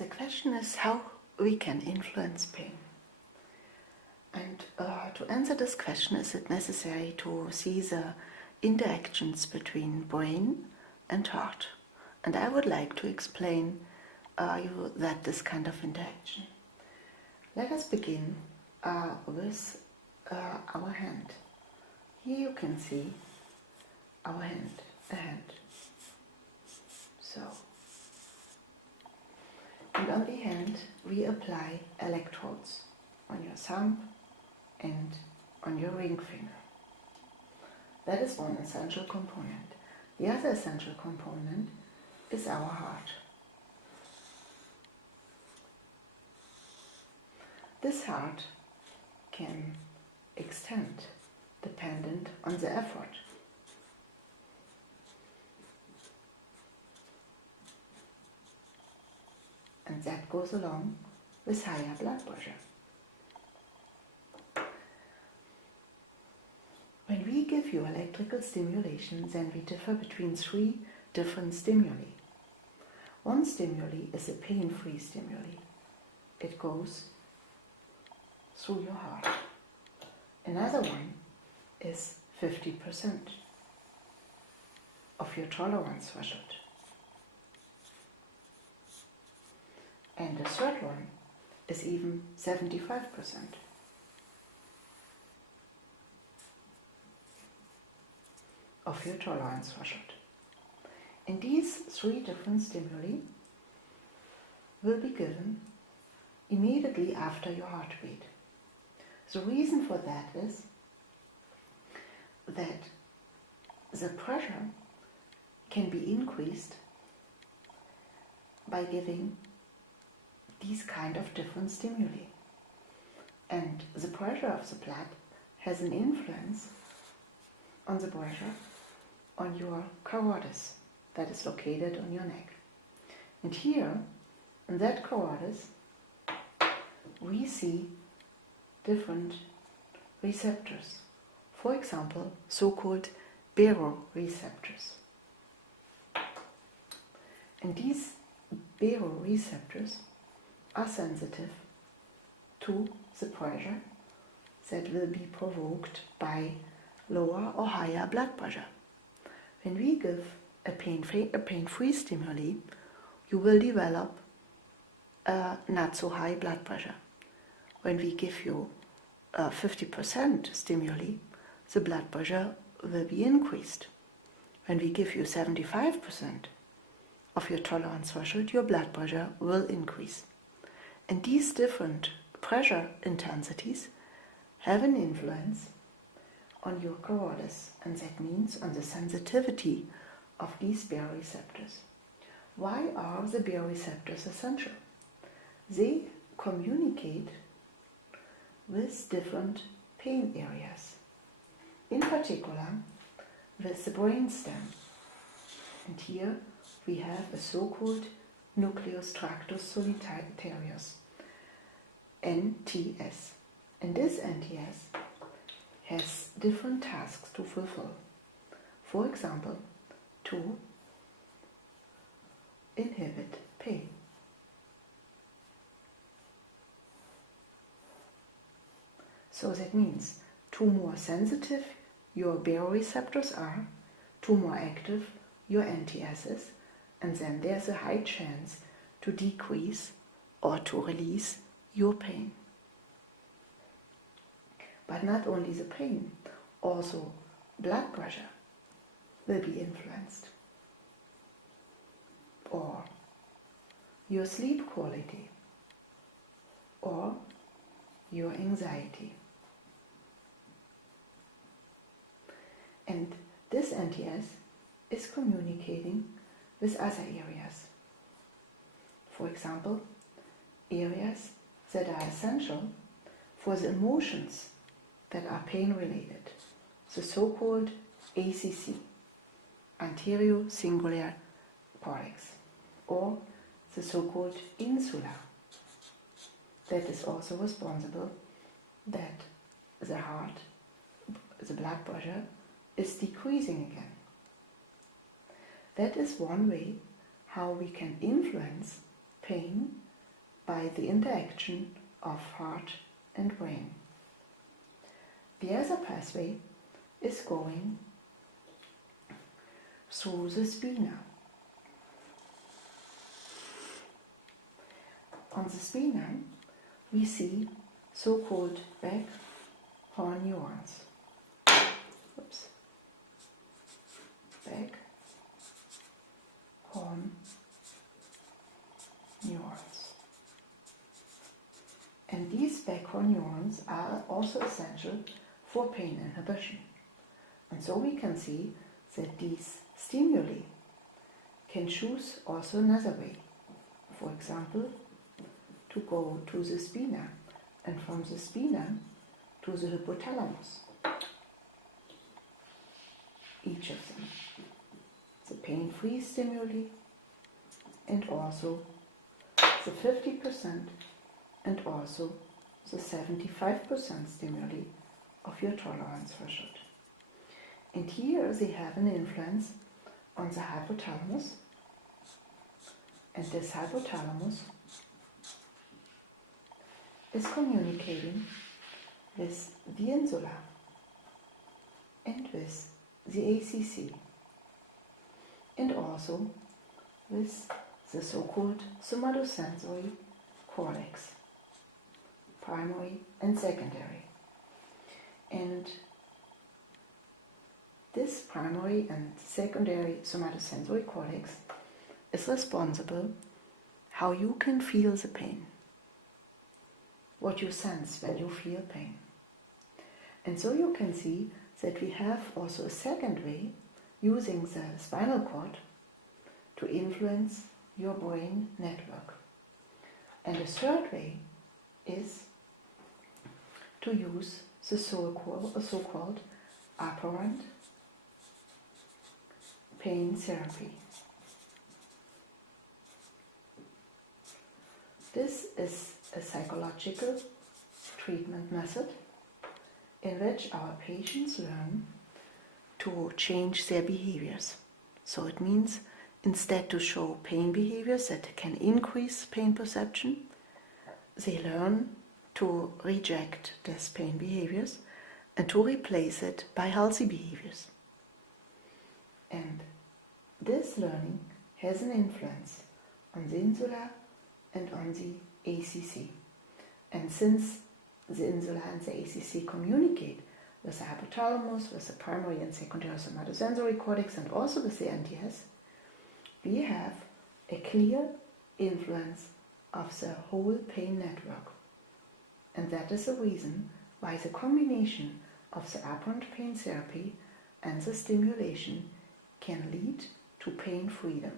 The question is how we can influence pain. And to answer this question, is it necessary to see the interactions between brain and heart? And I would like to explain you that this kind of interaction. Let us begin with our hand. Here you can see our hand, a hand. So, and on the hand we apply electrodes on your thumb and on your ring finger. That is one essential component. The other essential component is our heart. This heart can extend dependent on the effort. And that goes along with higher blood pressure. When we give you electrical stimulation, then we differ between three different stimuli. One stimuli is a pain-free stimuli. It goes through your heart. Another one is 50% of your tolerance threshold. And the third one is even 75% of your tolerance threshold. And these three different stimuli will be given immediately after your heartbeat. The reason for that is that the pressure can be increased by giving these kind of different stimuli. And the pressure of the blood has an influence on the pressure on your carotis that is located on your neck. And here, in that carotis, we see different receptors. For example, so-called baroreceptors. And these baroreceptors are sensitive to the pressure that will be provoked by lower or higher blood pressure. When we give a pain-free stimuli, you will develop a not so high blood pressure. When we give you a 50% stimuli, the blood pressure will be increased. When we give you 75% of your tolerance threshold, your blood pressure will increase. And these different pressure intensities have an influence on your carotis, and that means on the sensitivity of these baroreceptors. Why are the baroreceptors essential? They communicate with different pain areas, in particular with the brainstem. And here we have a so-called nucleus tractus solitarius, NTS. And this NTS has different tasks to fulfill. For example, to inhibit pain. So that means, two more sensitive your baroreceptors are, two more active your NTS is, and then there's a high chance to decrease or to release your pain. But not only the pain, also blood pressure will be influenced, or your sleep quality, or your anxiety. And this NTS is communicating with other areas. For example, areas that are essential for the emotions that are pain-related, the so-called ACC, anterior cingulate cortex, or the so-called insula, that is also responsible that the heart, the blood pressure, is decreasing again. That is one way how we can influence pain by the interaction of heart and brain. The other pathway is going through the spina. On the spina, we see so-called back horn neurons. Oops. Back horn neurons. And these back horn neurons are also essential for pain inhibition. And so we can see that these stimuli can choose also another way. For example, to go to the spina, and from the spina to the hypothalamus. Each of them. The pain-free stimuli and also the 50% and also the 75% stimuli of your tolerance threshold. And here they have an influence on the hypothalamus, and this hypothalamus is communicating with the insula and with the ACC and also with the so-called somatosensory cortex, primary and secondary. And this primary and secondary somatosensory cortex is responsible how you can feel the pain, what you sense when you feel pain. And so you can see that we have also a second way using the spinal cord to influence your brain network. And a third way is to use the so-called operant pain therapy. This is a psychological treatment method in which our patients learn to change their behaviors. So it means instead to show pain behaviors that can increase pain perception, they learn to reject these pain behaviors and to replace it by healthy behaviors. And this learning has an influence on the insula and on the ACC. And since the insula and the ACC communicate with the hypothalamus, with the primary and secondary somatosensory cortex, and also with the NTS, we have a clear influence of the whole pain network. And that is the reason why the combination of the operant pain therapy and the stimulation can lead to pain freedom.